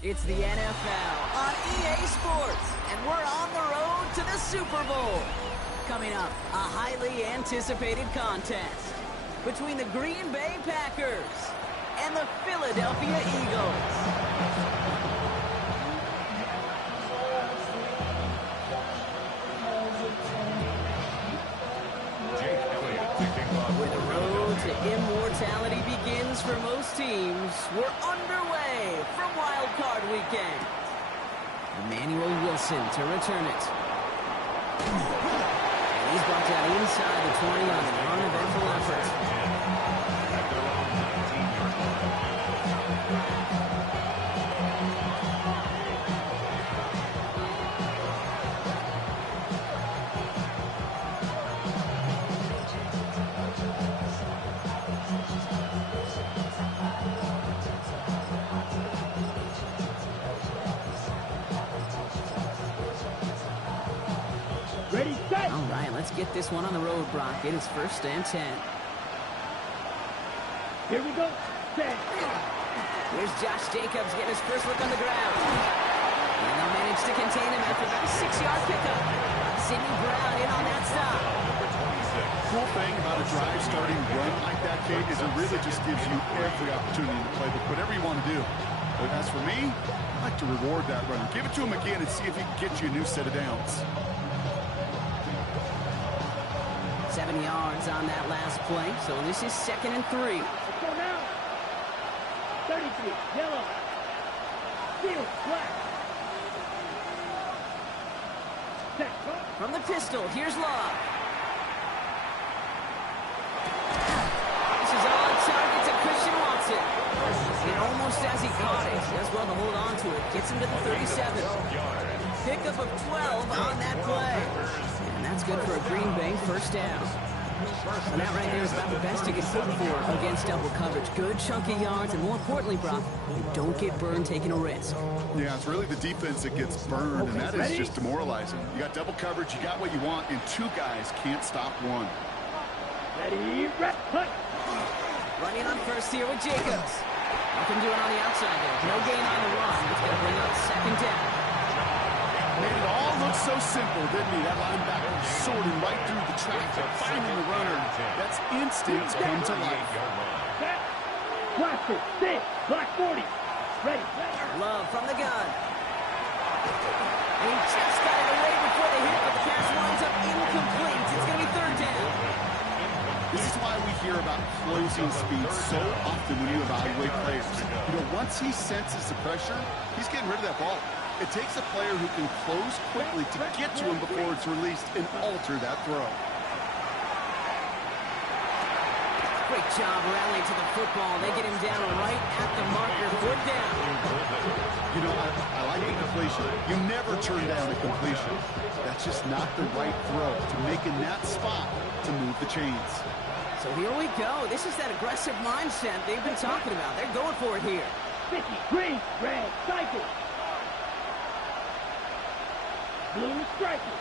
It's the NFL on EA Sports, and we're on the road to the Super Bowl. Coming up, a highly anticipated contest between the Green Bay Packers and the Philadelphia Eagles. Where the road to immortality begins for most teams, we're underway from Wild Card Weekend. Emmanuel Wilson to return it. And he's brought down inside the 20 on an uneventful effort. All right, let's get this one on the road, Brock. It is 1st and 10. Here we go. Set. Here's Josh Jacobs getting his first look on the ground. And they'll manage to contain him after about a 6-yard pickup. Sidney Brown in on that stop. Cool thing about a drive starting run like that, Kate, is it really just gives you every opportunity to play whatever you want to do. But as for me, I like to reward that run. Give it to him again and see if he can get you a new set of downs. 7 yards on that last play, so this is 2nd and 3. Let's go now. 33, yellow. Field, black. Set, go. From the pistol, here's Love. This is on target to Christian Watson. And almost as he caught it, he does well to hold on to it. Gets him to the 37. Pickup of 12 on that play. And that's good for a Green Bay first down. And that right there is about the best you can hope for against double coverage. Good chunky yards, and more importantly, Brock, you don't get burned taking a risk. Yeah, it's really the defense that gets burned, and that is just demoralizing. You got double coverage, you got what you want, and 2 guys can't stop one. Ready, red, cut. Running on first here with Jacobs. Nothing doing on the outside there. No gain on the run. It's going to bring up 2nd down. Made it all look so simple, didn't he? That linebacker sorting right through the traffic, finding the runner. That's instincts come to life. Set. Blast it. Sit. Black 40. Ready. Love from the gun. And he just got it away before the hit, but the pass winds up incomplete. It's going to be 3rd down. This is why we hear about closing speed so often when you evaluate players. You know, once he senses the pressure, he's getting rid of that ball. It takes a player who can close quickly to get to him before it's released and alter that throw. Great job rallying to the football. They get him down right at the marker. 4th down. You know, I like the completion. You never turn down a completion. That's just not the right throw to make in that spot to move the chains. So here we go. This is that aggressive mindset they've been talking about. They're going for it here. 50, green, red, cycle. Blue striker.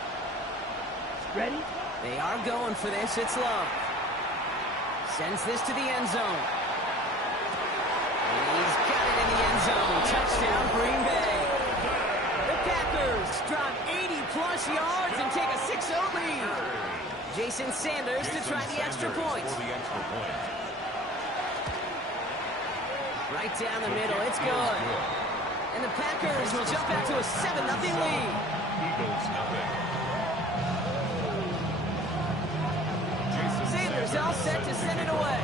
Ready? They are going for this. It's Love. Sends this to the end zone. And he's got it in the end zone. Touchdown, Green Bay. The Packers drop 80-plus yards and take a 6-0 lead. Jason Sanders to try the extra point. Right down the middle. It's good. And the Packers will jump back to a 7-0 lead. Sanders all set to send it away.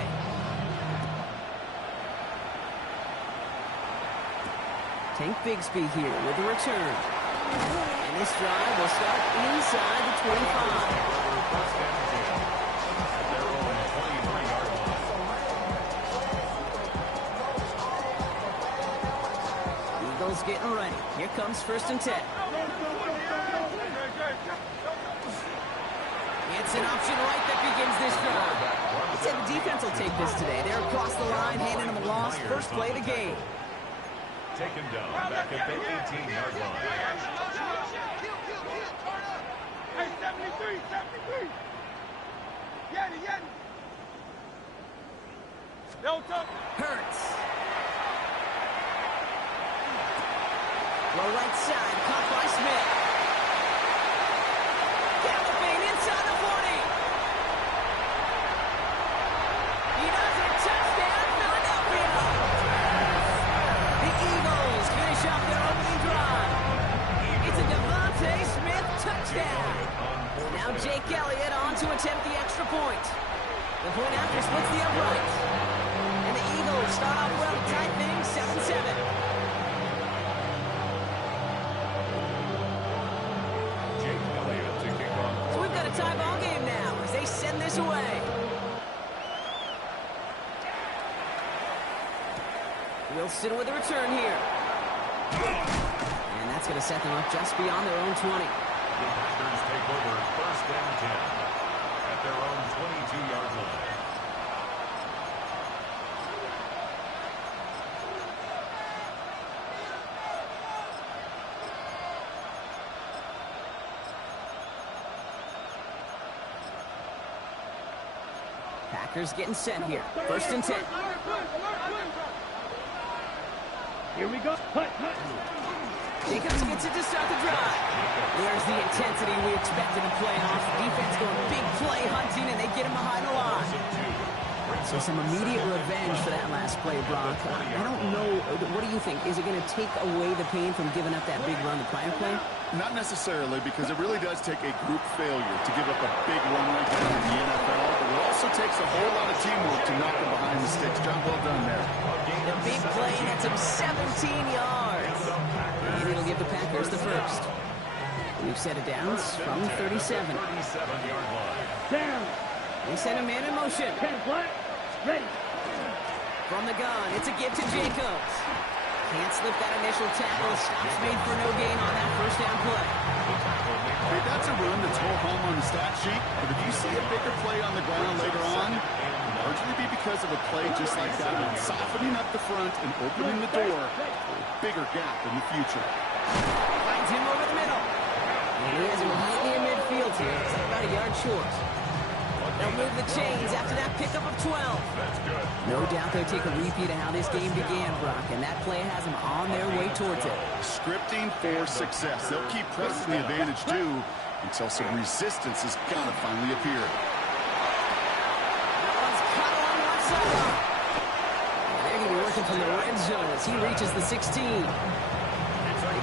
Tank Bigsby here with the return. And this drive will start inside the 25. Eagles getting ready. Here comes 1st and 10. It's an option right that begins this drive. I'd say the defense will take this today. They're across the line, handing them a loss. First play of the game. Take him down back at the 18-yard line. Hey, 73, 73. Yeti. Hurts. Throw right side, caught by Smith. Galloping inside the 40. He does it. Touchdown, Philadelphia. The Eagles finish off their opening drive. It's a Devontae Smith touchdown. Now Jake Elliott on to attempt the extra point. The point after splits the uprights. And the Eagles start off well, tight things, 7-7. Jake Elliott to kick off. So we've got a tie ball game now as they send this away. Wilson with a return here. And that's going to set them up just beyond their own 20. The Packers take over first and 10 at their own 22-yard line. Packers getting set here. First and 10. Here we go. Hut, hut. Jacobs gets it to start the drive. There's the intensity we expected in playoffs. Defense going big play hunting, and they get him behind the line. So some immediate revenge for that last play, Brock. I don't know. What do you think? Is it going to take away the pain from giving up that big run the prior play? Not necessarily, because it really does take a group failure to give up a big run like that in the NFL, but it also takes a whole lot of teamwork to knock them behind the sticks. Job well done there. The big play gets him 17 yards. And it'll give the Packers the first. We've set it down from 37. 37-yard line. Down. They send a man in motion. 10 flat. Ready. From the gun, it's a give to Jacobs. Can't slip that initial tackle. Stops made for no gain on that first down play. Hey, that's a run that's whole home on the stat sheet, but if you see a bigger play on the ground later on, it'll largely be because of a play just like that one, softening up the front and opening the door for a bigger gap in the future. Finds him over the middle. And he has him right near midfield here. It's about a yard short. They'll move the chains after that pickup of 12. That's good. No doubt they'll take a repeat of how this game began, Brock, and that play has them on their way towards it. Scripting for success. They'll keep pressing the advantage, too, until some resistance has got to finally appear. That one's cut along one sideline. They're going to be working from the red zone as he reaches the 16. They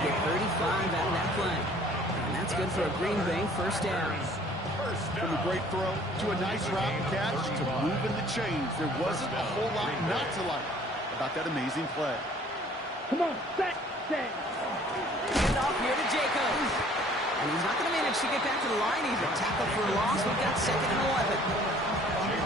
get 35 out of that play. And that's good for a Green Bay first down. From a great throw to a nice route catch to moving the chains, there wasn't a whole lot not to like about that amazing play. Come on. Set. Hand off here to Jacobs. And he's not going to manage to get back to the line either. Tackle for a loss. We've got 2nd and 11.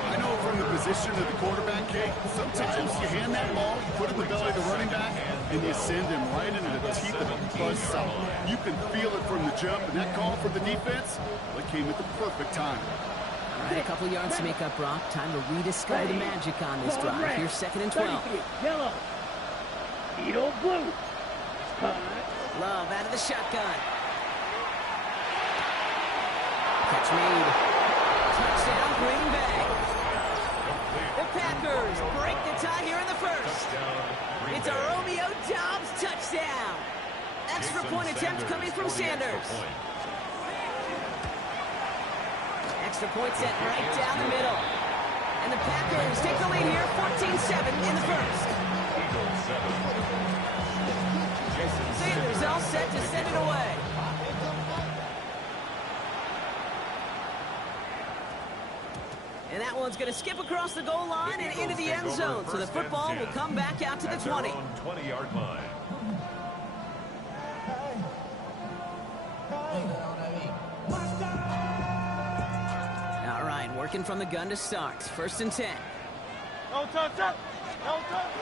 I know from the position of the quarterback, Kate, sometimes you hand that ball, you put it in the belly of the running back, and you send him right into the teeth of a buzzsaw. You can feel it from the jump, and that call from the defense, well, it came at the perfect time. All right, a couple yards to make up, Brock. Time to rediscover the magic on this drive. Here's 2nd and 12. 33. Yellow. Needle blue. Hut. Love out of the shotgun. Catch made. Touchdown, Green Bay. The Packers break the tie here in the first. It's a Romeo Doubs touchdown. Extra point attempt coming from Sanders. Extra point set right down the middle. And the Packers take the lead here, 14-7 in the first. Sanders all set to send it away. And that one's going to skip across the goal line and into the end zone. So the football will come back out to the 20. 20-yard line. All right, working from the gun to start. 1st and 10. No touch. No touch.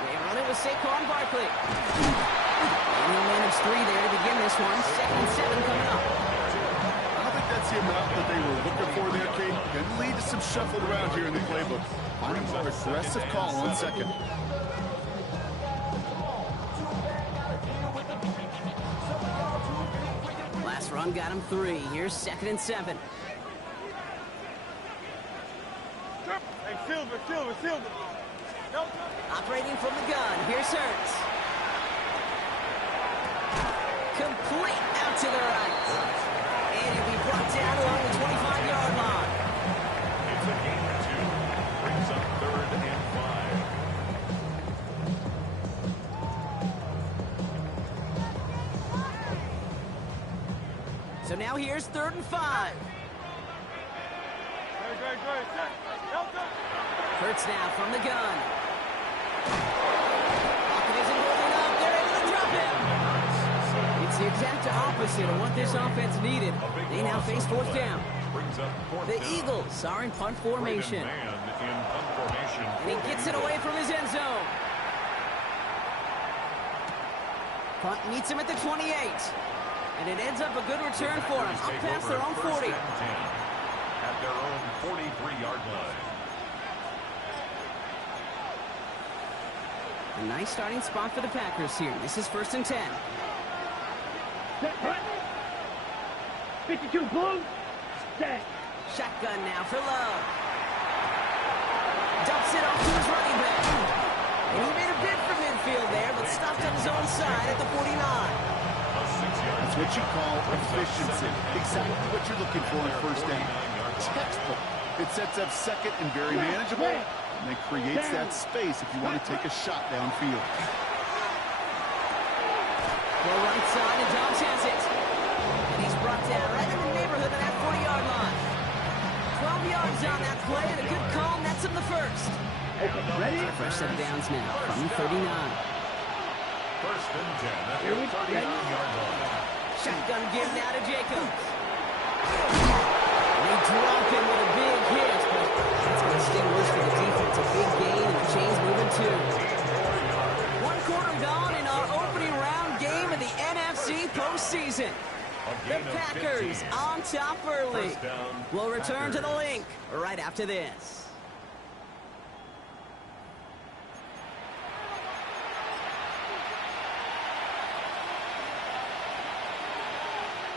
They run it with Saquon Barkley. And he'll manage 3 there to begin this one. 2nd and 7 coming up. I don't think that's the amount that they were looking for there, Kate. Can lead to some shuffled around here in the playbook. Find a more aggressive call on 2nd. Last run got him 3. Here's 2nd and 7. Hey, Silver. No touch. Operating from the gun. Here's Hurts. Complete out to the right. And he'll be brought down along the 25-yard line. It's a gain of 2. Brings up 3rd and 5. So now here's 3rd and 5. Great. Set. Delta. Hurts now from the gun. Pocket isn't holding up. They're able to drop him. It's the exact opposite of what this offense needed. They now face 4th down. Brings up 4th The down. Eagles are in punt formation. Man in punt formation. And he gets it away from his end zone. Punt meets him at the 28. And it ends up a good return for him. Up past their own 40. At their own 43-yard line. A nice starting spot for the Packers here. This is 1st and 10. Set. Right. 52 blue. Set. Shotgun now for Love. Dumps it off to his running back. And he made a bid for midfield there, but stopped on his own side at the 49. That's what you call efficiency. Exactly what you're looking for in 1st down. Textbook. It sets up 2nd and very manageable, and it creates that space if you want to take a shot downfield. Go right side, and Dobbs has it. And he's brought down right in the neighborhood of that 40-yard line. 12 yards on that play, and a good call nets him the 1st. Okay, ready? Fresh set of downs now from the 39. 1st and 10 at their 39-yard line. Shotgun give now to Jacobs. They drop him with a big hit, but that's going to sting worse for the defense. A big gain, and the chain's moving too. 1 quarter gone in our opening round game of the NFC postseason. The Packers on top early. We'll return to the link right after this.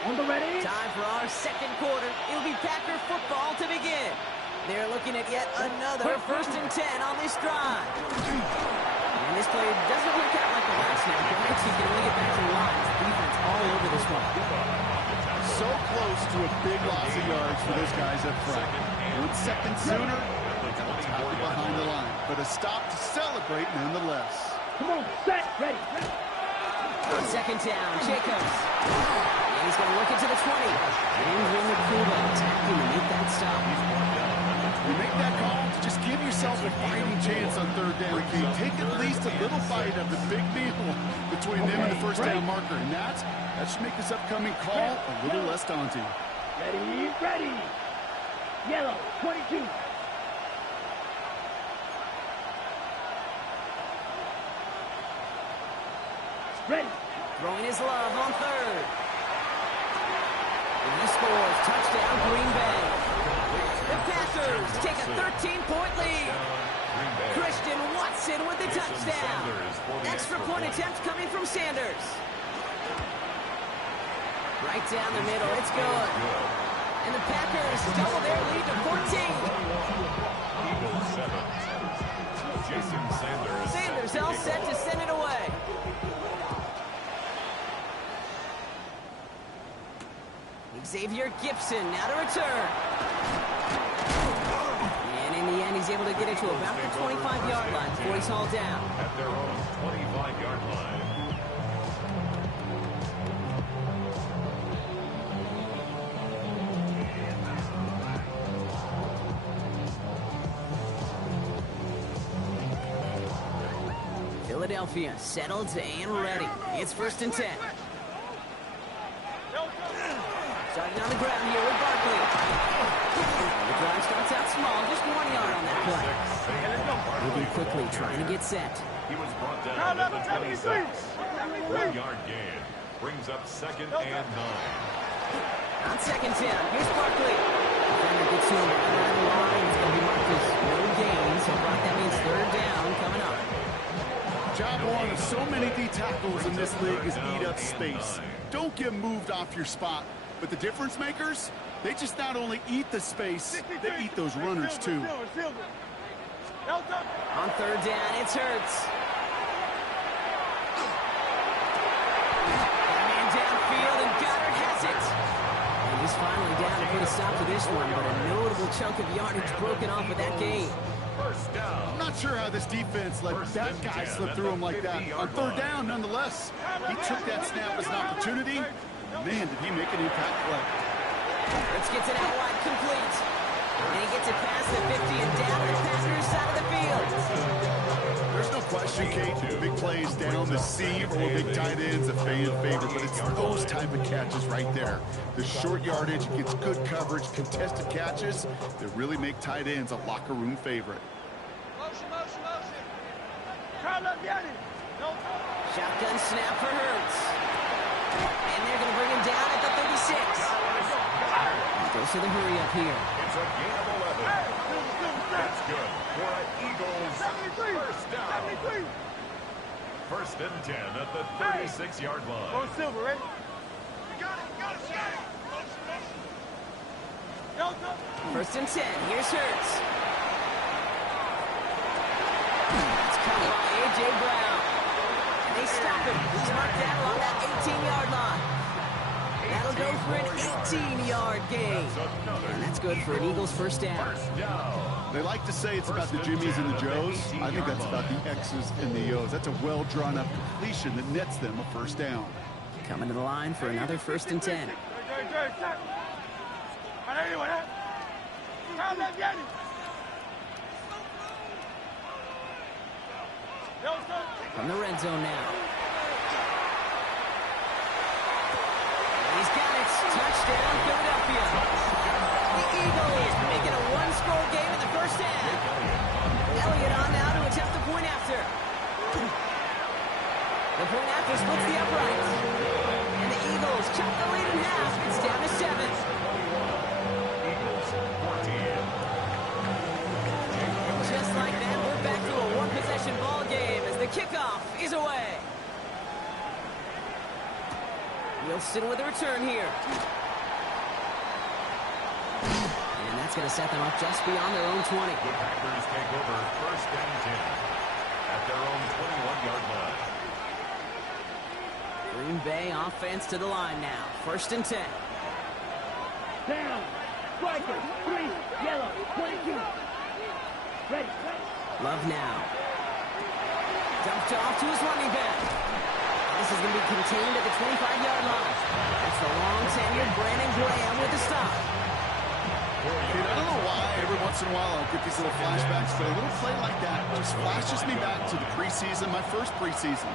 On the ready? Time for our 2nd quarter. It'll be Packer football to begin. They're looking at yet another 1st and 10 on this drive. And this play doesn't work out like the last snap. Giants can only get back to the line. Defense all over this one. So close to a big loss of yards for those guys up front. 1 second sooner, tackled behind the line. But a stop to celebrate nonetheless. Come on, set. Ready. On 2nd down, Jacobs. And he's going to work it to the 20. And Will Kuba attacking to make that stop. You make that call to just give yourself a fighting chance on 3rd down, King. Take at least a little bite of the big meal between them and the 1st down marker. And that should make this upcoming call a little less daunting. Ready. Yellow, 22. Ready. Throwing his Love on 3rd. And he scores. Touchdown, Green Bay. The Packers take a 13-point lead. Christian Watson with the touchdown. Extra point attempt coming from Sanders. Right down the middle. It's good. And the Packers double their lead to 14. Eagles 7. Jason Sanders. Sanders all set to send it away. Xavier Gibson now to return. And in the end, he's able to get it to about the 25-yard line before he's hauled down. At their own 25-yard line. Philadelphia settled and ready. It's 1st and 10. Starting on the ground here with Barkley. The drive starts out small, just 1 yard on that play. Moving quickly, trying to get set. He was brought down at the 26. 1-yard gain. Brings up 2nd and 9. On 2nd down, here's Barkley. Defender gets to him right around the line. It's going to be marked as no gain, so that means 3rd down coming up. Job one of so many D tackles in this league is eat up space. Don't get moved off your spot. But the difference makers, they just not only eat the space, they eat those runners too. On 3rd down, it's Hurts. That man this one, but a notable chunk of yardage broken off with that gain. First down. I'm not sure how this defense let that guy slip through him like that. On third down, nonetheless, he took that snap as an opportunity. Man, did he make an impact play. Let's get it out wide, complete. And he gets it past the 50 and down the Packers side of the field. There's no question, Kate, big plays down the seam or big tight ends, a fan favorite, but it's those type of catches right there. The short yardage gets good coverage, contested catches that really make tight ends a locker room favorite. Motion, motion, motion. Carlos, get it. No. Shotgun snap for Hurts. And they're going to bring him down at the 36. He goes to the hurry up here. It's a gain of 11. That's good for an Eagles first down. 73. First and 10 at the 36-yard line. Go Silver, ready? Got it, got it, got it. Delta. First and 10. Here's Hurts. It's caught by A.J. Brown. And they stop him. He's marked down along that 18-yard line. That'll go for an 18-yard gain. And that's good for an Eagles first down. They like to say it's about the Jimmies and the Joes. I think that's about the X's and the O's. That's a well-drawn-up completion that nets them a first down. Coming to the line for another first and 10. From the red zone now. He's got it. Touchdown, Philadelphia. The Eagles making a one-score game in the first half. Elliott on now to attempt the point after. The point after splits the uprights. And the Eagles chop the lead in half. It's down to 7. Eagles 14. Just like that, we're back to a one-possession ball game as the kickoff is away. Wilson with a return here. And that's going to set them up just beyond their own 20. The Packers take over first and 10 at their own 21-yard line. Green Bay offense to the line now. First and 10. Down. Striker. 3. Yellow. 22. Ready. Love now. Dumped off to his running back. This is going to be contained at the 25-yard line. That's the long-tenured Brandon Graham with the stop. I don't know why every once in a while I'll get these little flashbacks, but a little play like that just flashes me back to the preseason, my first preseason.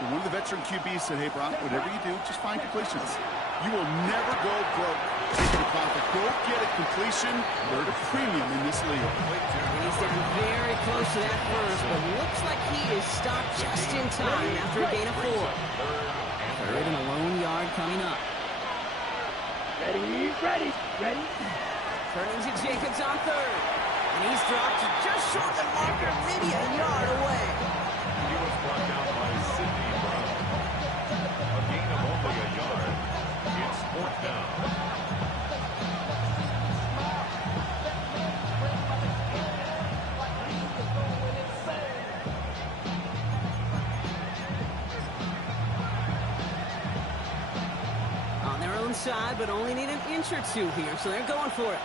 And one of the veteran QBs said, hey, Brock, whatever you do, just find completions. You will never go broke taking a profit. Go get a completion. They're at a premium in this league. And he's down very close to that first, but looks like he is stopped just in time after a gain of 4. Third and a lone yard coming up. Ready. Ready. Ready. Turning to Jacobs on third. And he's dropped just short of the marker, maybe a yard away. He was brought down by Sidney Brown. A gain of only a yard. It's fourth down. On their own side, but only need an inch or two here, so they're going for it.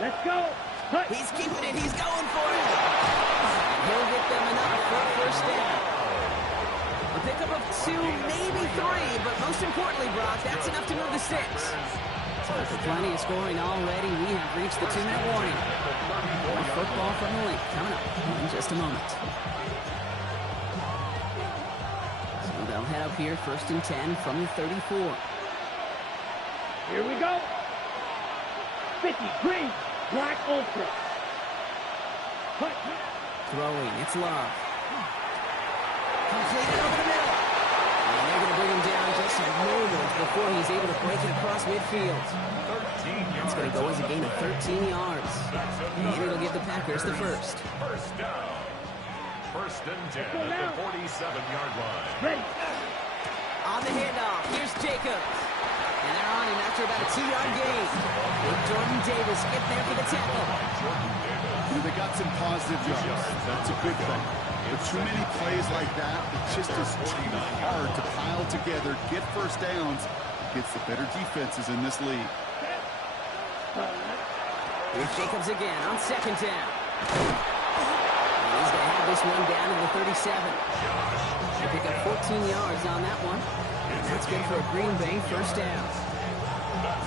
Let's go. Hut. He's keeping it. He's going for it. He'll get them enough for a first down. A pickup of 2, maybe 3, but most importantly, Brock, that's enough to move the 6. With plenty of scoring already, we have reached the 2-minute warning. More football from the link coming up in just a moment. So they'll head up here, first and 10 from the 34. Here we go. 50. Green. Black Ultra. Hut. Throwing, it's Love. Completed over the middle. And they're going to bring him down just a moment before he's able to break it across midfield. 13 yards. It's going to go as a gain of 13 yards. And it'll give the Packers the first. First down. First and 10 at the 47-yard line. Ready. On the handoff, here's Jacobs. And they're on him after about a 2-yard gain. Big Jordan Davis getting there for the tackle. They got some positive yards. That's a good thing. But too many plays like that, it just is too hard to pile together, get first downs against the better defenses in this league. Here's Jacobs again on second down. And he's going to have this one down in the 37. They pick up 14 yards on that one. And that's good for a Green Bay first down.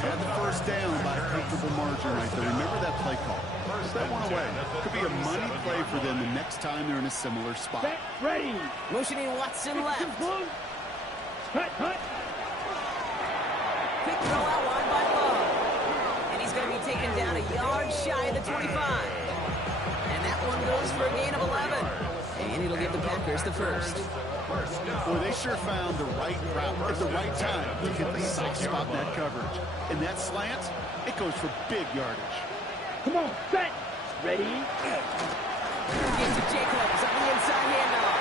Had the first down by a comfortable margin right there. Remember that play call. Put that one away. Could be a money play for them the next time they're in a similar spot. Set, ready. Motioning Watson left. Cut. Quick throw out wide by Love. And he's going to be taken down a yard shy of the 25. And that one goes for a gain of 11. And it'll give the Packers the first. Boy, they sure found the right route at the right time to get the soft spot in that coverage. And that slant, it goes for big yardage. Come on, set. Ready. Gives to Jacobs on the inside handoff.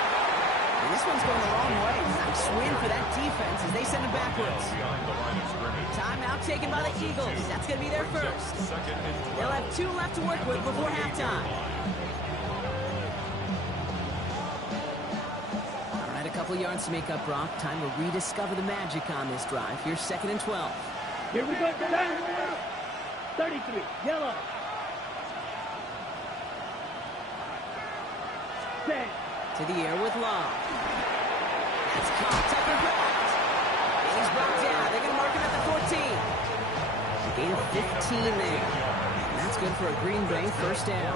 And this one's going the wrong way. Nice win for that defense as they send it backwards. Timeout taken by the Eagles. That's going to be their first. They'll have 2 left to work with before halftime. All right, a couple yards to make up, Brock. Time to rediscover the magic on this drive. Here's 2nd and 12. Here we go. 33. Yellow. Set. To the air with Long. That's caught. Tucker blocked. And he's brought down. They're going to mark him at the 14. A gain of 15 there. And that's good for a Green Bay first down.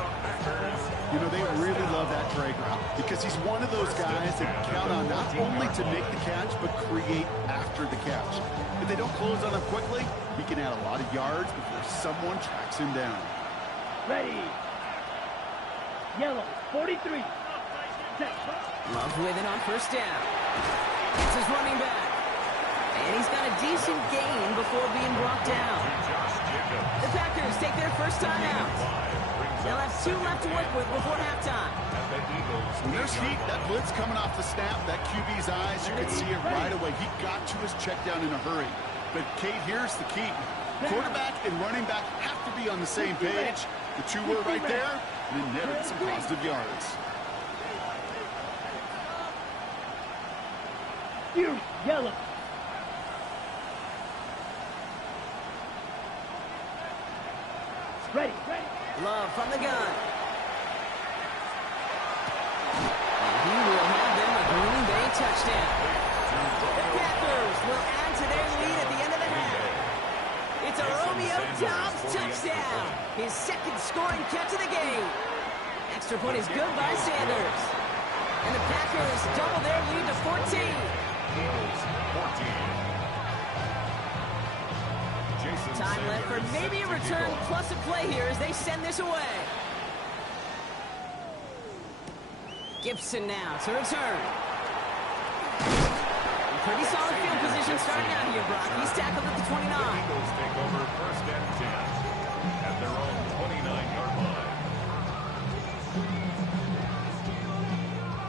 You know, they really love that drag route because he's one of those guys that count on not only to make the catch, but create after the catch. If they don't close on him quickly, he can add a lot of yards before someone tracks him down. Ready. Yellow. 43. Love with it on first down. It's his running back. And he's got a decent gain before being brought down. The Packers take their first time out. They'll have 2 left to work with before halftime. When there's heat, that blitz coming off the snap, that QB's eyes, you can see it right away. He got to his check down in a hurry. But, Kate, here's the key. Quarterback and running back have to be on the same page. The 2 were right there, and it netted some positive yards. You, yellow. Ready. Love from the gun. And he will have them a Green Bay touchdown. The Packers will add to their lead at the end of the half. It's a Romeo Doubs touchdown. His 2nd scoring catch of the game. Extra point is good by Sanders. And the Packers double their lead to 14. Time left for maybe a return plus a play here as they send this away. Gibson now to return. Pretty solid field position starting out here, Brock. He's tackled at the 29. Eagles take over 1st and 10 at their own 29-yard line.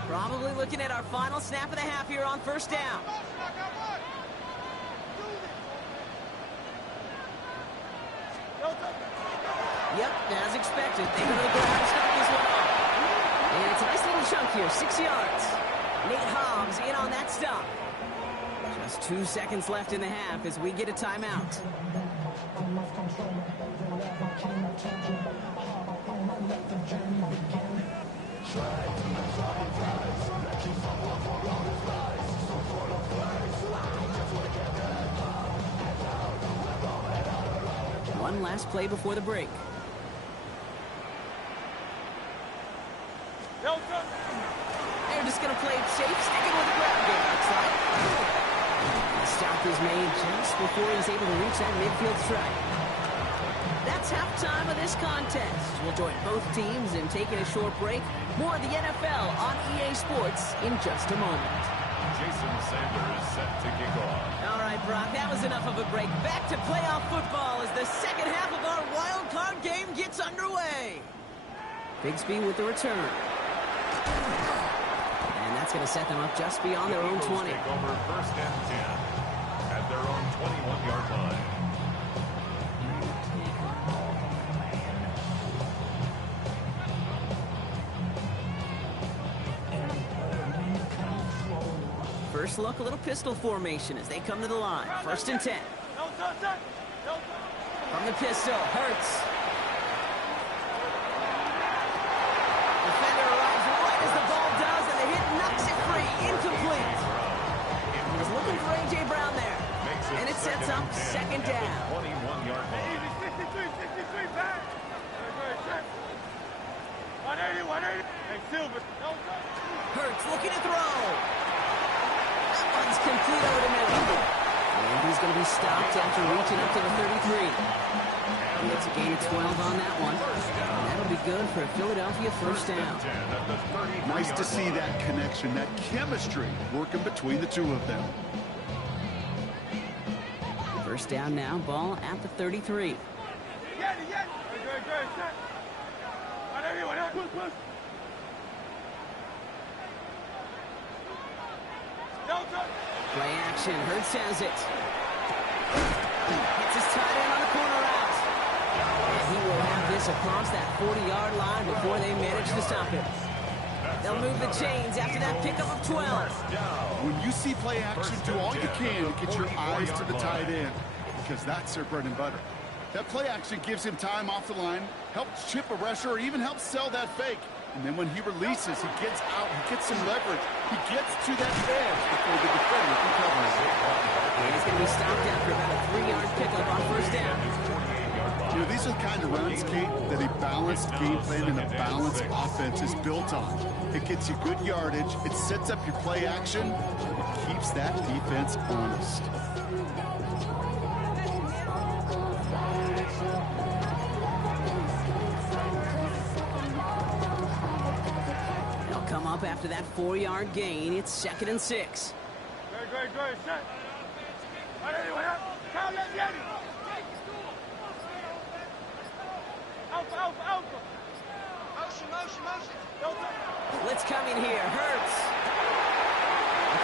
Probably looking at our final snap of the half here on first down. Yep, as expected. They're going to go ahead and start this one off. And it's a nice little chunk here, 6 yards. Nate Hobbs in on that stop. Just 2 seconds left in the half as we get a timeout. One last play before the break. They're just going to play it safe, sticking with the grab game, looks like. The stop is made just before he's able to reach that midfield strike. That's halftime of this contest. We'll join both teams in taking a short break. More of the NFL on EA Sports in just a moment. Jason Sanders set to kick off. All right, Brock, that was enough of a break. Back to playoff football as the second half of our wild card game gets underway. Bigsby with the return. And that's going to set them up just beyond their own 20. Take over 1st and 10 at their own 21-yard line. First look, a little pistol formation as they come to the line. 1st and 10. From the pistol, Hurts. Defender arrives right as the ball does, and the hit knocks it free. Incomplete. He's looking for A.J. Brown there. And it sets up second down. 21-yard ball. 63, back. 180, 180. Hey, Silver. Hurts looking to throw. That one's complete over to Miller. And he's going to be stopped after reaching up to the 33. He gets a gain of 12 on that one. And that'll be good for a Philadelphia first down. Nice to see that connection, that chemistry working between the two of them. First down now, ball at the 33. Play action, Hurts has it. Hits his tight end on the corner out. And he will have this across that 40-yard line before they manage to stop him. They'll move the chains after that pickup of 12. When you see play action, do all you can to get your eyes to the tight end, because that's their bread and butter. That play action gives him time off the line, helps chip a rusher, or even helps sell that fake. And then when he releases, he gets out, he gets some leverage. He gets to that edge before the defender can cover him. And he's going to be stopped after about a 3-yard pickup on first down. You know, these are the kind of runs, Kate, that a balanced game plan and a balanced offense is built on. It gets you good yardage, it sets up your play action, it keeps that defense honest. They'll come up after that 4-yard gain. It's 2nd and 6. Great. Set. 180, Count that Yeti. Alpha. Motion. Blitz coming here. Hurts.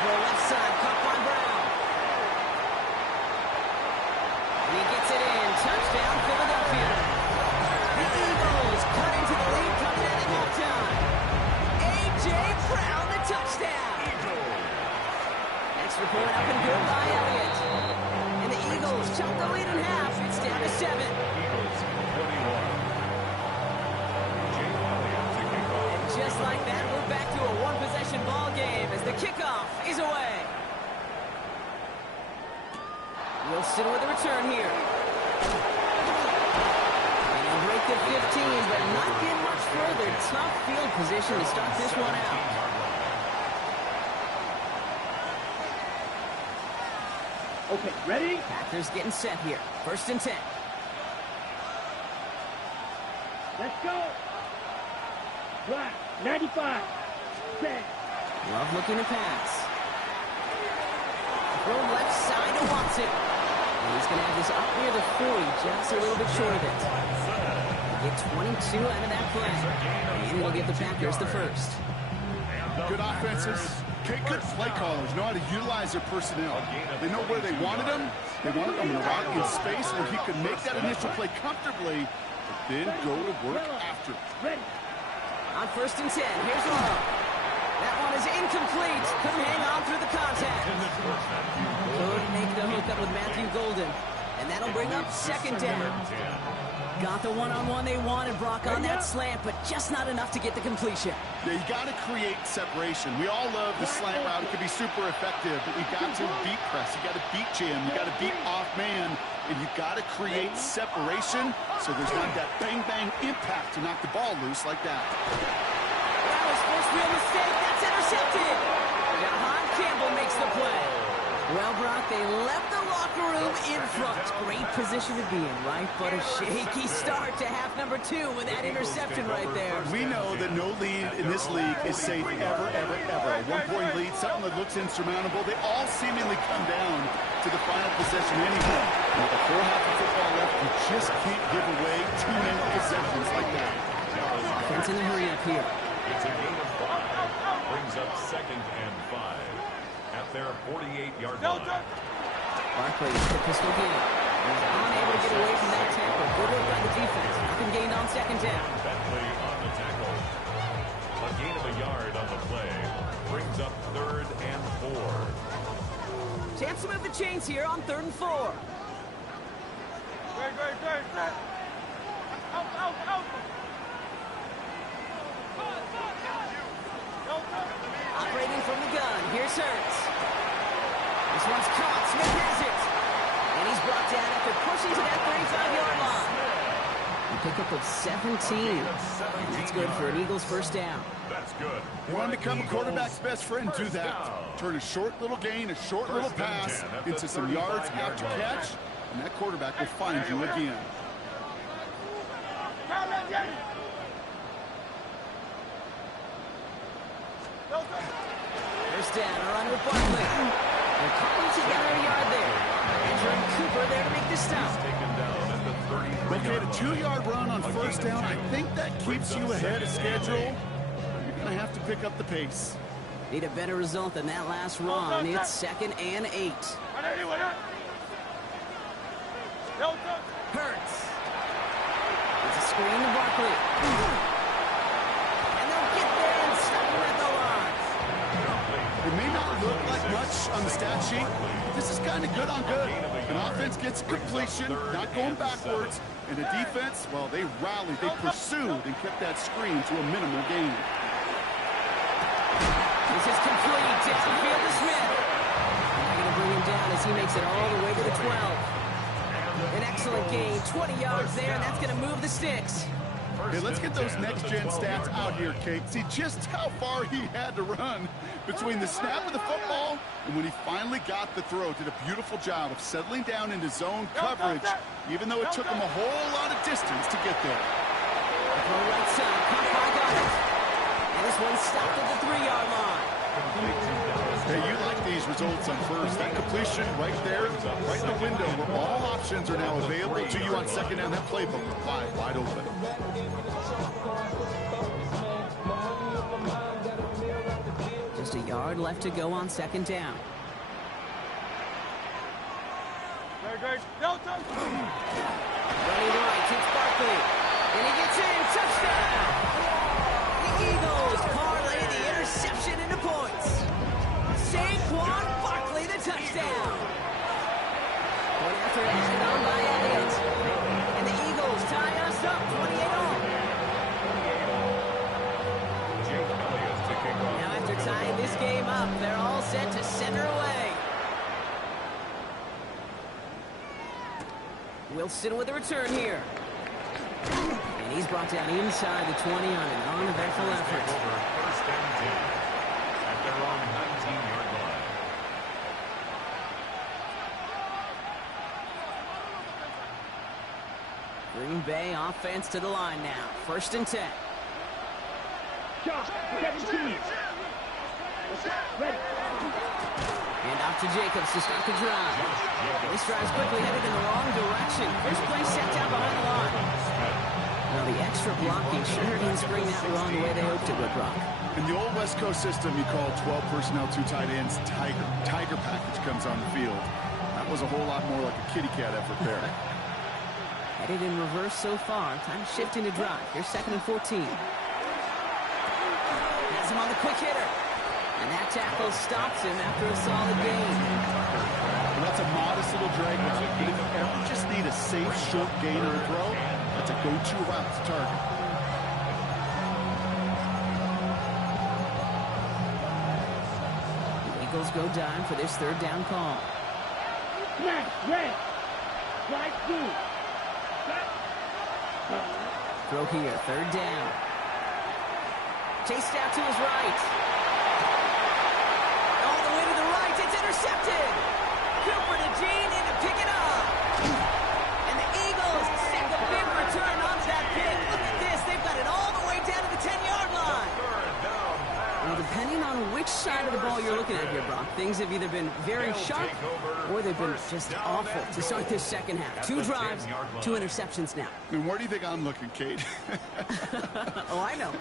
Throw left side. Caught by Brown. And he gets it in. Touchdown, Philadelphia. The Eagles cut into the lead coming out at halftime. A.J. Brown, the touchdown. Extra point up and good by Elliott. And the Eagles chop the lead in half. It's down to 7. Eagles 21. Just like that, we're back to a one-possession ball game as the kickoff is away. Wilson with a return here. And he'll break the 15, but not get much further. Tough field position to start this one out. Okay, ready? Packers getting set here. 1st and 10. Let's go. Black, 95. Set. Love looking to pass. Throw left side to Watson. And he's going to have this up near the 40, just a little bit short of it. Get 22 out of that play. And it'll give the Packers the first. Good offenses, good play callers know how to utilize their personnel. They know where they wanted them. They wanted them in a route in space where he could make that initial play comfortably, but then go to work after. Ready. On 1st and 10, here's Love. That one is incomplete. Couldn't hang on through the contact. Couldn't make the hookup with Matthew Golden. And that'll bring up 2nd down. Got the one-on-one they wanted, Brock, on that slant, but just not enough to get the completion. Yeah, you got to create separation. We all love the slant route. It can be super effective, but you got to beat press. You got to beat jam. You got to beat off man, and you got to create separation so there's not that bang-bang impact to knock the ball loose like that. That was first real mistake. That's intercepted. Jahan Campbell makes the play. Well, Brock, they left the locker room in front. Great position to be in, right? But a shaky start to half number 2 with that interception right there. We know that no lead in this league is safe ever. A one-point lead, something that looks insurmountable. They all seemingly come down to the final possession anyway. And with a full half of football left, you just can't give away too many possessions like that. Offense in a hurry up here. It's a gain of 5. Brings up 2nd and 5. At their 48-yard line. Barkley with the pistol game. He's unable to get away from that tackle. Good work by the defense. Nothing gained on 2nd down. Bentley on the tackle. A gain of a yard on the play. Brings up 3rd and 4. Chance to move the chains here on 3rd and 4. Great. Out. Operating from the gun. Here's Hurts. This one's caught. Smith has it. And he's brought down after pushing to that 35-yard line. A pickup of 17. And that's good for an Eagles first down. That's good. You want to become a quarterback's best friend, do that. Turn a short little gain, a short little pass into some yards after catch, and that quarterback will find you again. First down, a run with Barkley. They're calling together a yard there. Andrew Cooper there to make the stop. Taken down at the 33. Okay, the 2-yard run on first down, I think that keeps you ahead of schedule. You're going to have to pick up the pace. Need a better result than that last run. It's 2nd and 8. Hurts. It's a screen to Barkley. And they'll get there and stop him at the line. It may not look like much on the stat sheet. This is kind of good on good. An offense gets completion, not going backwards. And the defense, well, they rallied, they pursued, and kept that screen to a minimal gain. This is complete. Downfield to Smith. They're going to bring him down as he makes it all the way to the 12. An excellent gain. 20 yards there, and that's going to move the sticks. Hey, let's get those next-gen stats out here, Kate. See just how far he had to run between the snap of the football and when he finally got the throw. Did a beautiful job of settling down into zone coverage, even though it took him a whole lot of distance to get there. Go right side. Popeye got it. And this one stopped at the 3-yard line. Hey, you like these results on first. That completion right there, right in the window where all options are now available to you on second down. That playbook wide open. Just a yard left to go on 2nd down. Great. Running right, it's Barkley. And he gets in. Touchdown! The Eagles parlay the interception into points. Saquon Barkley, the touchdown. Going after it, headed on by Elliott. And the Eagles tie us up 28-all. Jake Elliott to kick off. Now after tying this game up, they're all set to send her away. Wilson with the return here. And he's brought down inside the 20 on an uneventful effort. First and 10 at their own 19-yard line. Green Bay offense to the line now. 1st and 10. Josh, 17. Ready. And off to Jacobs to start the drive. This drive's quickly headed in the wrong direction. First play set down behind the line. Now the extra blocking sure didn't spring that run the way they hoped it would, Brock. In the old West Coast system, you call 12 personnel, 2 tight ends, Tiger. Tiger package comes on the field. That was a whole lot more like a kitty cat effort there. Headed in reverse so far. Time shifting to drive. Here's 2nd and 14. Has him on the quick hitter. And that tackle stops him after a solid gain. And that's a modest little drag route. But if you ever just need a safe, short gain on a throw, that's a go-to route to target. The Eagles go dime for this 3rd down call. Snap, red. Slide through. Throw here, 3rd down. Chased out to his right. All the way to the right, it's intercepted. Cooper to Jean in to pick it up. And the Eagles set the big return onto that pick. Look at this, they've got it all the way down to the 10-yard line. Well, depending on which side of the ball you're looking at here, Brock, things have either been very sharp or they've been just awful to start this second half. 2 drives, 2 interceptions now. And where do you think I'm looking, Kate? Oh, I know.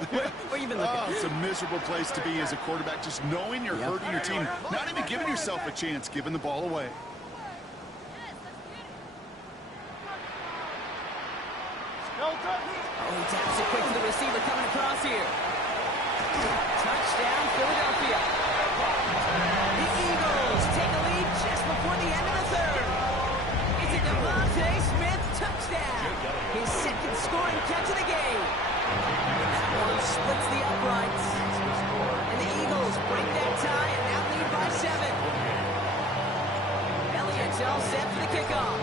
Where you been looking? Oh, it's a miserable place to be as a quarterback, just knowing you're hurting your team, not even giving yourself a chance, giving the ball away. Oh, he taps it quick to the receiver coming across here. Touchdown, Philadelphia. The Eagles take a lead just before the end of the 3rd. It's a Devontae Smith touchdown. kickoff.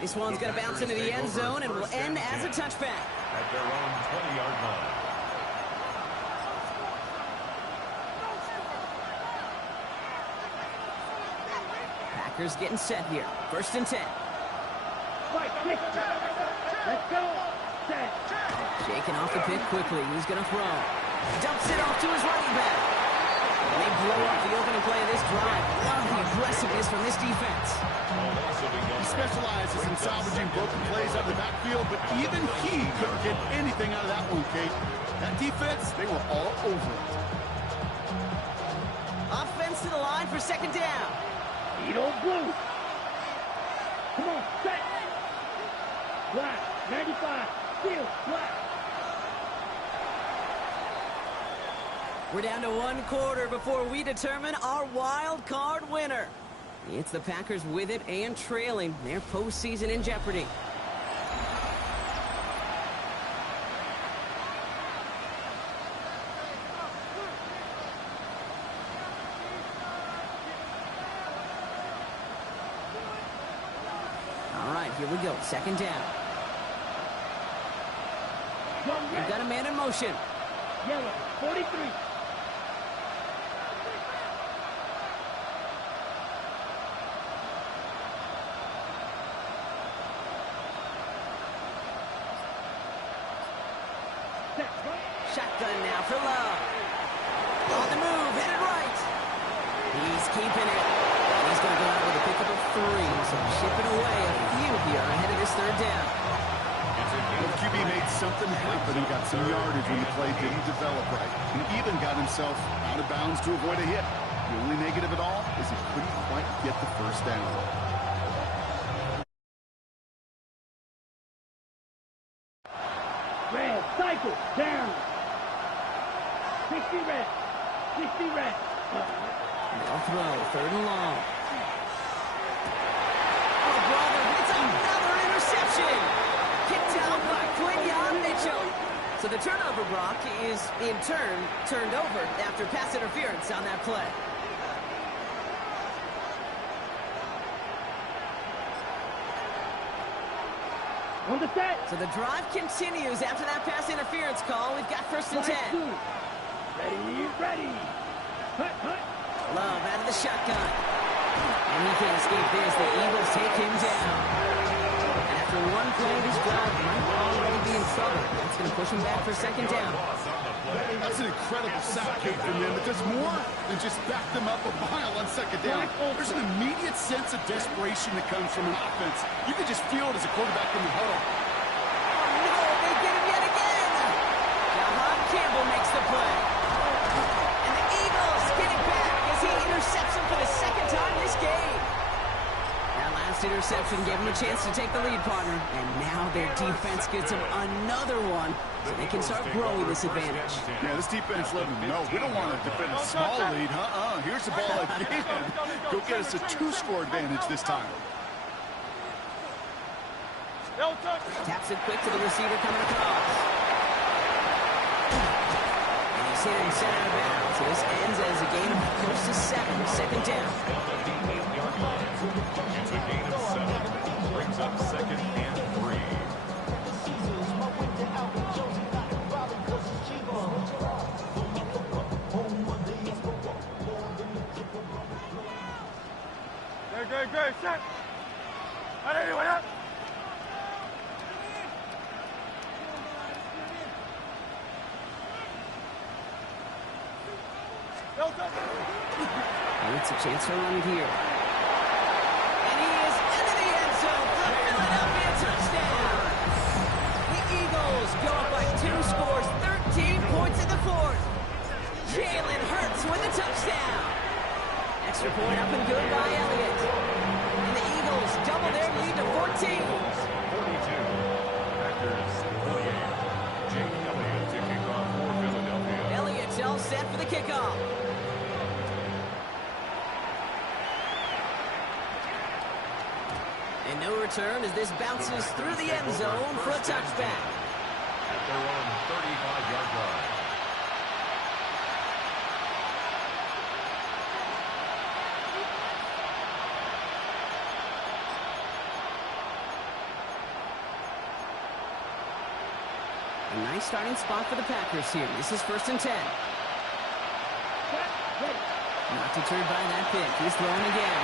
This one's going to bounce into the end zone and will end as a touchback. At their own 20-yard line. Packers getting set here. 1st and 10. Right, kick. Let's go. Set. Shaking off the pick quickly. He's going to throw. Dumps it off to his running back. And they blow up the opening play of this drive. Love the aggressiveness from this defense. He specializes in salvaging broken plays out of the backfield, but even he couldn't get anything out of that one, Kate. That defense, they were all over it. Offense to the line for 2nd down. Eat old blue. Come on, set. Black, 95, field, black. We're down to 1 quarter before we determine our wild card winner. It's the Packers with it and trailing. Their postseason in jeopardy. All right, here we go. 2nd down. We've got a man in motion. Yellow, 43. Shotgun now for Love. On the move, headed right. He's keeping it. He's going to go out with a pickup of 3. So shipping away a few here ahead of this 3rd down. The QB made something happen and got some yardage when the play didn't develop right. And even got himself out of bounds to avoid a hit. The only negative at all is he couldn't quite get the 1st down. Red, cycle, down. 60 red. 60 red. They'll throw. 3rd and long. Oh, brother, it's another interception. Kicked out by Quinyon Mitchell. So the turnover, Brock, is in turn turned over after pass interference on that play. On the set. So the drive continues after that pass interference call. We've got 1st and 10. Ready, ready. Hut, hut. Love out of the shotgun. And he can't escape this. The Eagles take him down. And after 1 play, this drive might already be in trouble. That's going to push him back for 2nd down. That's an incredible sack kick from them. It does more than just back them up a mile on 2nd down. There's an immediate sense of desperation that comes from an offense. You can just feel it as a quarterback in the huddle. Oh, no, they get him yet again. Jahan Campbell makes the play. And the Eagles get it back as he intercepts him for the 2nd time this game. That last interception gave him a chance to take the lead, partner. And now their defense gets him another one so they can start growing this advantage. Yeah, this defense let them know. We don't want to defend a small lead. Here's the ball again. Go get us a 2-score advantage this time. Taps it quick to the receiver coming across. And he's hit and sent out of bounds. So this ends as a gain of close to 7. 2nd down. It's a gain of 7. Brings up 2nd and 3. Good, set. Anyone up? It's a chance to run here. And he is into the end zone for a Philadelphia touchdown. The Eagles go up by 2 scores, 13 points in the 4th. Jalen Hurts with a touchdown. Extra point up and good by Elliott. And the Eagles double their lead to 14. 42. Packers 48. Jake Elliott to kick off for Philadelphia. Elliott's all set for the kickoff. And no return as this bounces through the end zone for a touchback. At their own 35-yard line. A nice starting spot for the Packers here. This is 1st and 10. Not deterred by that pick. He's throwing again.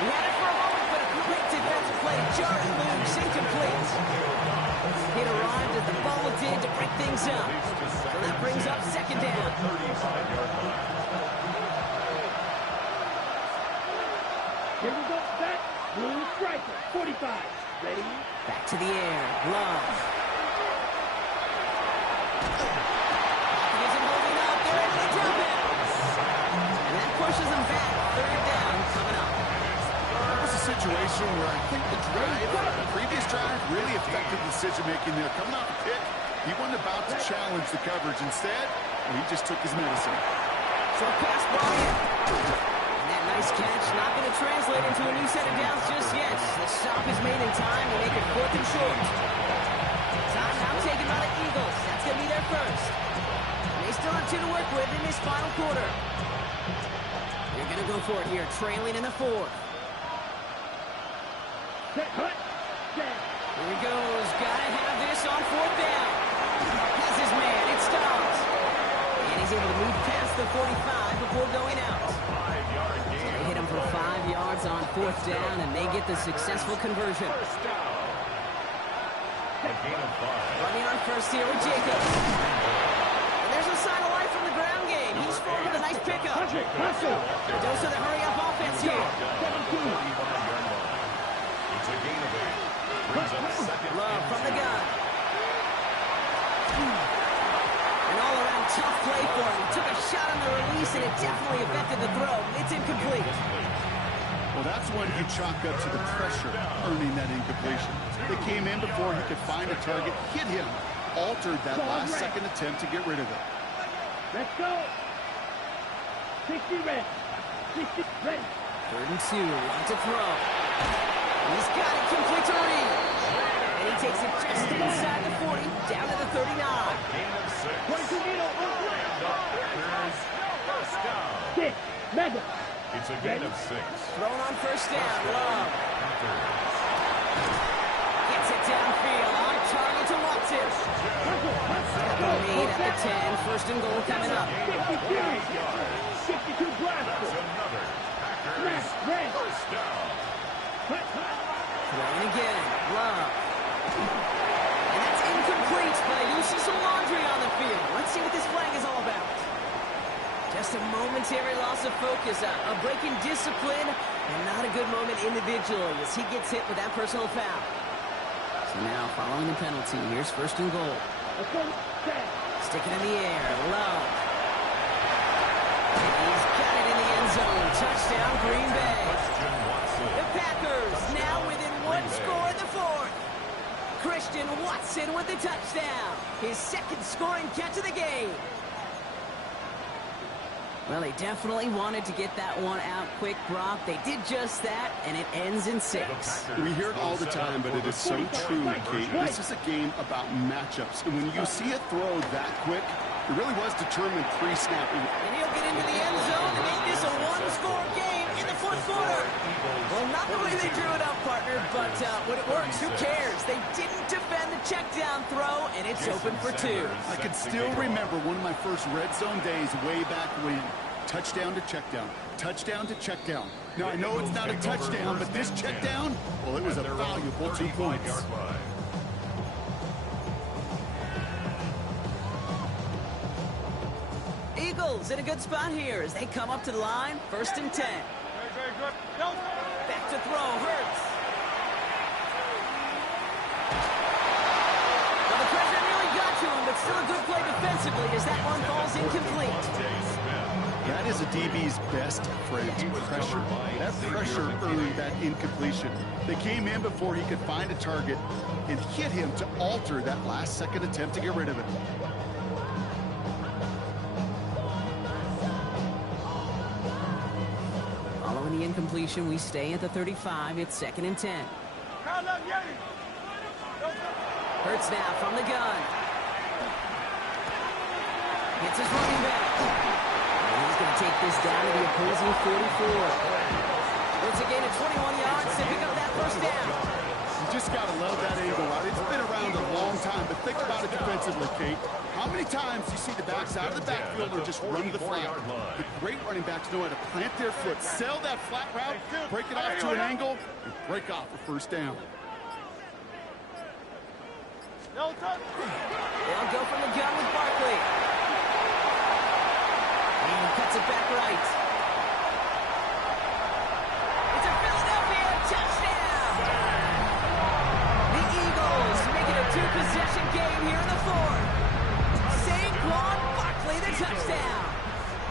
He had it for a moment, but a quick defensive play. Jarred loose, incomplete. It arrived as the ball did to break things up. So that brings up 2nd down. Here we go. Set. Blue striker. 45. Ready? Back to the air. Love. He isn't holding up. They're into the drop it. And that pushes them back. 3rd down coming up. That was a situation where I think the previous drive really affected the decision-making there. Coming off the pick, he wasn't about to challenge the coverage. Instead, he just took his medicine. Short pass ball in. And that nice catch not going to translate into a new set of downs just yet. The stop is made in time to make it 4th and short. Timeout taken by the Eagles. That's going to be their first. And they still have 2 to work with in this final quarter. They're going to go for it here, trailing in the 4th. Set. Hut. Set. Here he goes. Gotta have this on 4th down. Has his man. It stops. And he's able to move past the 45 before going out. They hit him for 5 yards on 4th down, and they get the successful conversion. Running on first here with Jacobs. And there's a sign of life from the ground game. He's forward with a nice pickup. Hustle. A dose of the hurry-up offense here. 17. Love from the gun. An all-around tough play for him. Took a shot on the release, and it definitely affected the throw. It's incomplete. Well, that's when you chalk up to the pressure earning that incompletion. They came in before he could find a target, hit him, altered that last-second attempt to get rid of it. Let's go. 60 ready. 60 ready. 3rd and 2. Want to throw. He's got it complete to Reed. And he takes it just inside the 40, down to the 39. 22 needle. Six. Mega. It's a gain of 6. Thrown on 1st down. Love. Gets it downfield. On target to Watson. Made at the 10. 1st and goal coming up. 52 blaster. Smash. Red. Throwing again. Love. And that's incomplete, but you see some laundry on the field. Let's see what this flag is all about. Just a momentary loss of focus, a break in discipline, and not a good moment individually as he gets hit with that personal foul. So now, following the penalty, here's 1st and goal. Sticking in the air. Love. And he's got it in the end zone. Touchdown, Green Bay. The Packers now within 1 score in the 4th. Christian Watson with the touchdown. His 2nd scoring catch of the game. Well, they definitely wanted to get that one out quick, Brock. They did just that, and it ends in 6. We hear it all the time, but it is so true, Kate. This is a game about matchups. And when you see a throw that quick, it really was determined pre-snapping. And he'll get into the end zone and make this a 1-score game in the 4th quarter. Well, not the way they drew it up, partner, but when it works, who cares? They didn't defend the check down throw, and it's open for 2. I can still remember one of my first red zone days way back when. Touchdown to check down. Touchdown to check down. Now, I know it's not a touchdown, but this check down, well, it was a valuable 2 points. Eagles in a good spot here as they come up to the line. 1st and 10. Back to throw. Hurts. Well, the pressure really got to him, but still a good play defensively as that one falls incomplete. That is a DB's best friend, pressure. That pressure earned that incompletion. They came in before he could find a target and hit him to alter that last-second attempt to get rid of it. Following the incompletion, we stay at the 35. It's 2nd and 10. Hurts now from the gun. Hits his running back. He's going to take this down to the opposing 44. It's a gain of 21 yards to pick up that 1st down. You just got to love that angle route. It's been around a long time, but think about it defensively, Kate. How many times do you see the backs out of the backfield or just run to the flat? The great running backs know how to plant their foot, sell that flat route, break it off to an angle, and break off for first down. No touch. They'll go from the gun with Barkley. And he cuts it back right. It's a Philadelphia touchdown! The Eagles make it a two-possession game here in the fourth. Saquon Barkley, the touchdown.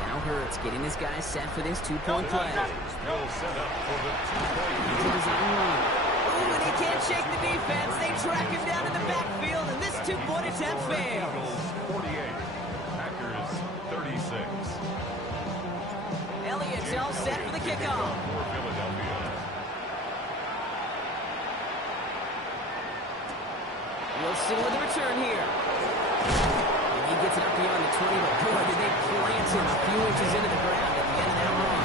Now Hurts getting his guys set for this two-point play. Still set up for the two-point. Into the zone run. Ooh, and he can't shake the defense. They track him down in the backfield, and this two-point attempt fails. Eagles 48, Packers 36. Elliott's all set for the kickoff. For Philadelphia. Wilson with the return here. And he gets it up beyond the 20, but boy, did they plant him a few inches into the ground at the end of that run.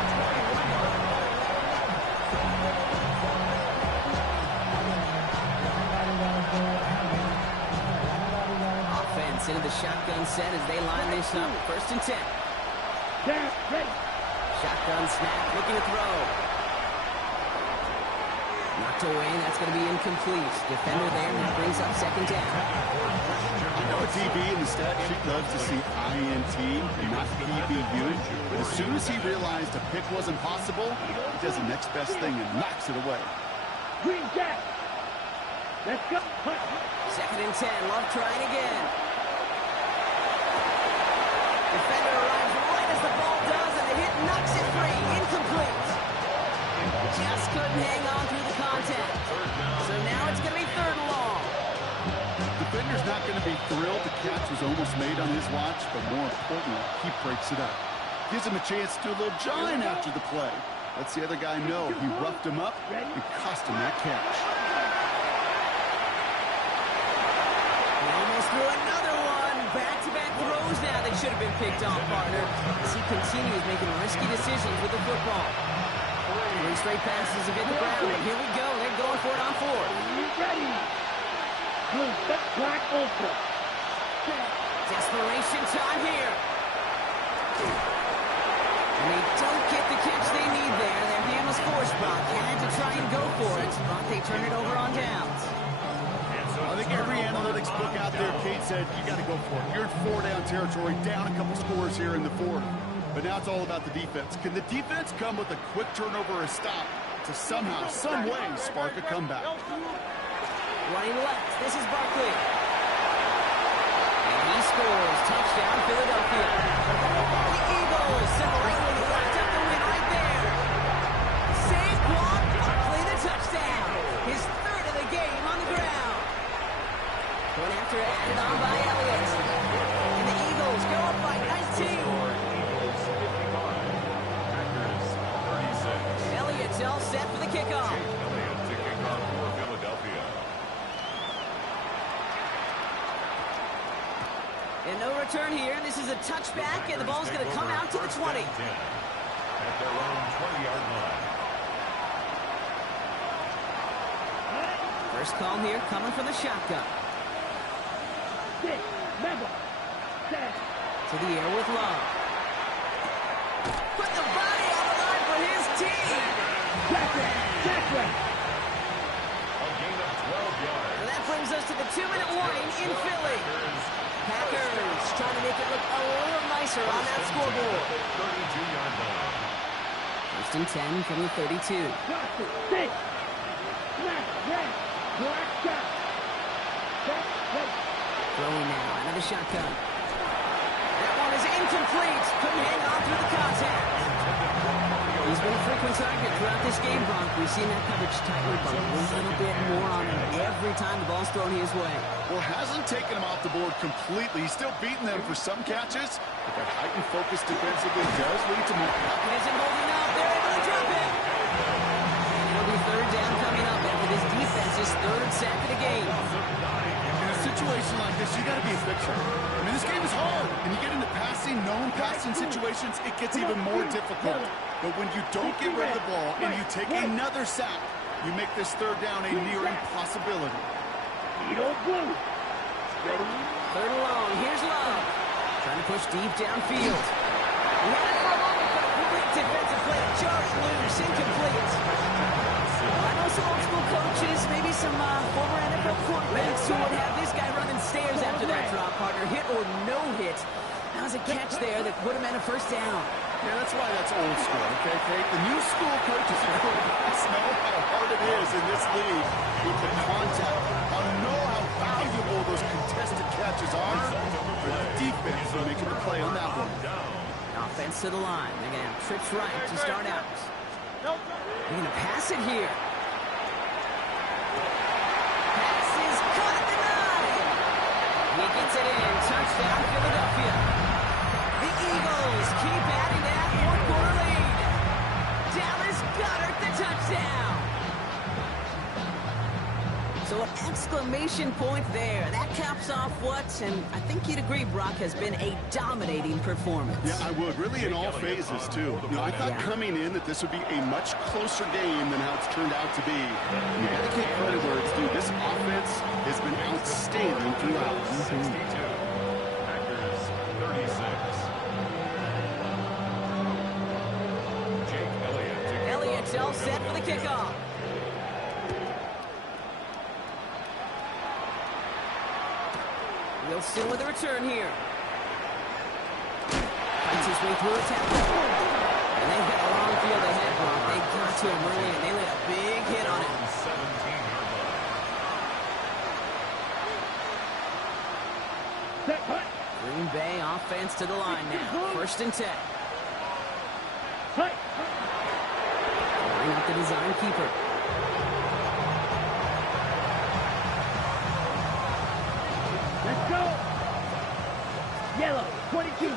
Offense into the shotgun set as they line this up. 1st and 10. Shotgun snap, looking to throw. Knocked away, that's going to be incomplete. Defender there, and that brings up 2nd down. You know a DB in the stat sheet loves to see INT and not PBU, but as soon as he realized a pick wasn't possible, he does the next best thing and knocks it away. Green Jack. Let's go. 2nd and 10, Love trying again. Defender arrives right as the ball does, and the hit knocks it free. Incomplete. Just couldn't hang on through the contact. So now it's going to be 3rd and long. Defender's not going to be thrilled the catch was almost made on his watch, but more importantly, he breaks it up. Gives him a chance to do a little jawing after the play. Lets the other guy know he roughed him up and cost him that catch. He almost threw another one. Back-to-back throws now that should have been picked off, partner. As he continues making risky decisions with the football. 3 straight passes have hit the ground, and here we go. They're going for it on 4th. Ready. Blue, black, ultra. Desperation time here. And they don't get the catch they need there. Their hand was forced, Brock. Had to try and go for it, but they turn it over on downs. I think every analytics book out there, Kate said, you got to go for it. You're in 4-down territory, down a couple scores here in the 4th. But now it's all about the defense. Can the defense come with a quick turnover or a stop to somehow, some way, spark a comeback? Running left, this is Barkley. And he scores. Touchdown, Philadelphia. The Eagles separately locked up the win right there. Saquon Barkley, the touchdown. His 3rd of the game on the ground. Going after it, added on by Elliott. And the Eagles go up by 19. Elliott's all set for the kickoff. Elliott to kick off for Philadelphia. And no return here. This is a touchback, and the ball's going to come out to the 20. At their own 20-yard line. First call here coming from the shotgun. To the air with Love. Put the body on the line for his team. A gain of 12 yards. And that brings us to the 2-minute warning in Philly. Packers trying to make it look a little nicer on that scoreboard. 32-yard line. 1st and 10 from the 32. Throwing now, another shotgun. That one is incomplete. Couldn't hang on through the contact. He's been a frequent target throughout this game, Bronk. We've seen that coverage tighten up a little bit more on him every time the ball's thrown his way. Well, hasn't taken him off the board completely. He's still beating them for some catches, but that heightened focus defensively does lead to more. Isn't holding up. They're able to drop it. And it'll be 3rd down coming up after this defense's 3rd sack of the game. In a situation like this, you got to be a fixer. I mean, this game is hard, and you get into passing, known passing situations, it gets even more difficult. But when you don't get rid of the ball and you take another sack, You make this third down a near impossibility. Eagle blue. Ready? Third and long. Here's Love. Trying to push deep downfield. He had it for a moment, but a great defensive play. Charged loose, incomplete. Well, I know some old school coaches, maybe some former NFL quarterbacks who would have this guy running stairs after that drop, partner. Hit or no hit. That was a catch there that would have meant a first down. Yeah, that's why that's old school, okay, Kate? The new school coaches and quarterbacks know how hard it is in this league with the contact. I know how valuable those contested catches are for the defense for making the play on that one. Offense to the line. They're going to have trips right to start out. They're going to pass it here. Pass is caught at the 9. He gets it in. Touchdown, Philadelphia. The Eagles keep adding that fourth-quarter lead. Dallas Goedert, the touchdown. So an exclamation point there. That caps off what, and I think you'd agree, Brock, has been a dominating performance. Yeah, I would. Really in all phases, too. You know, I thought coming in that this would be a much closer game than how it's turned out to be. You got to give credit where it's due. This offense has been outstanding throughout. 62. Packers 36. Jake Elliott. Elliott's all set for the kickoff. Wilson with a return here. Fights his way through a tackle. And they've got a long field ahead, Brock. They got to him early, and they laid a big hit on him. 17-yard line. Set punt. Green Bay offense to the line now. First and 10. Punt. Bring out the design keeper. Let's go. Yellow, 22.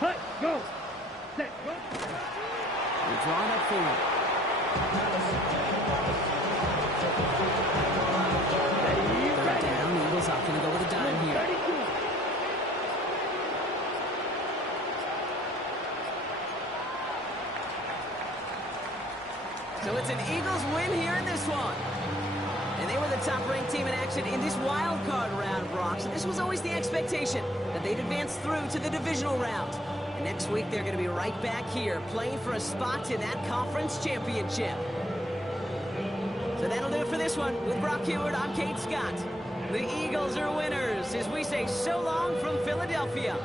Punt, go. Set, go. They're drawing up for him. Third down. Eagles off going to go with a dime here. 32. So it's an Eagles win here in this one. And they were the top-ranked team in action in this wild card round, Brock. So this was always the expectation that they'd advance through to the divisional round. And next week they're going to be right back here playing for a spot in that conference championship. So that'll do it for this one. With Brock Huard, I'm Kate Scott. The Eagles are winners as we say so long from Philadelphia.